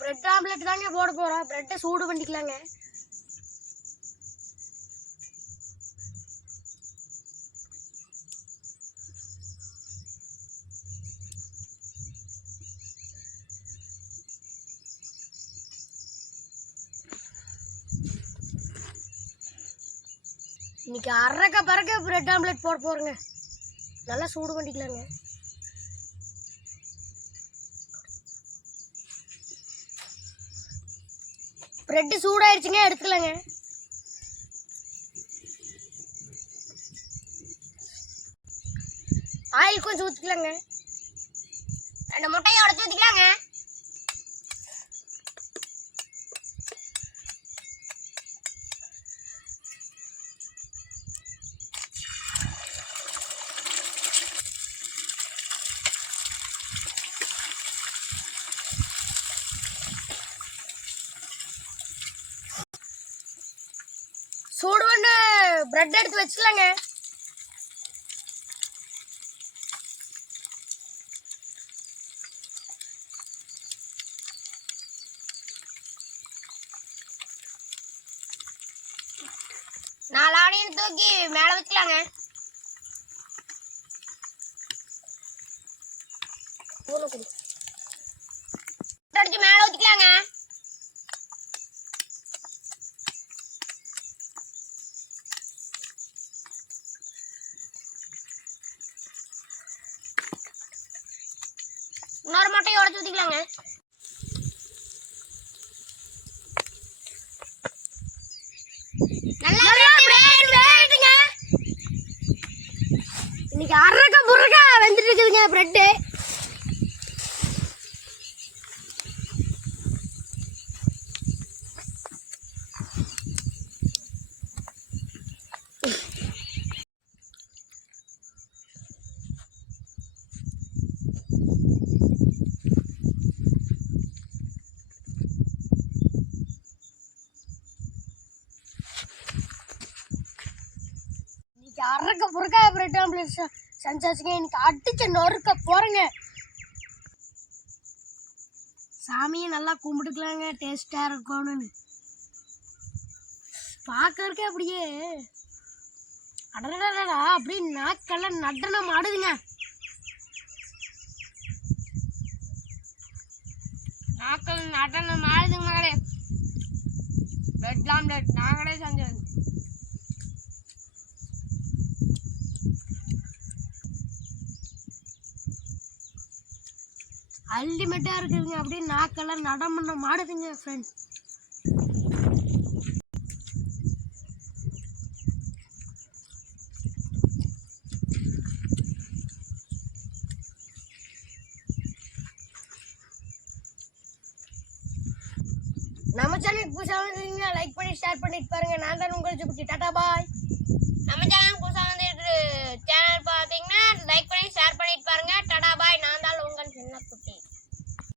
Bread omelette தாங்க போட போறோம். பிரெட்டை சூடு பண்ணிக்கலாங்க. இன்னைக்கு அரைக்க பறக்க பிரெட் ஆம்லெட் போட போறேங்க. நல்லா சூடு பண்ணிக்கலாங்க. பிரெட் சூடாயிடுச்சுங்க, எடுத்துக்கலாங்க. ஆயில் கொஞ்சம் ஊற்றிக்கலாங்க. 2 முட்டையை உடச்சி ஊற்றிக்கலாங்க. சூடு பண்ண பிரெட் எடுத்து வச்சுக்கலாங்க. நாலு ஆனியன் தூக்கி மேல வச்சுக்கலாங்க. அடிச்சு மேல ஊத்திக்கலாங்க. இன்னொரு முட்டையை உடச்சு ஊத்திக்கலாங்க. இன்னைக்கு அரைக்க புறக்க வெந்துட்டு இருக்குதுங்க பிரெட்டு. அரைக்க புறக்க பிரெட் ஆம்லெட் செஞ்சாச்சுங்க. இன்னைக்கு அடிச்சு நொறுக்க போறேங்க. சாமியை நல்லா கும்பிட்டுக்கலாங்க, டேஸ்டா இருக்கணும்னு. பார்க்கறதுக்கே அப்படியே அடடா அப்படியே நாக்கெல்லாம் நடனம் ஆடுதுங்க. நாக்கள் நடனம் ஆடுதுங்க மகளே. பிரெட் ஆம்லெட் நாங்களே செஞ்சது. அல்டிமேட்டா இருக்குதுங்க. அப்படியே நாக்கெல்லாம் நடனம் ஆடுதுங்க ஃப்ரெண்ட்ஸ். நம்ம சேனலுக்கு புதுசாக லைக் பண்ணி ஷேர் பண்ணிட்டு பாருங்க. நான் தான் உங்களை டாடா பாய்.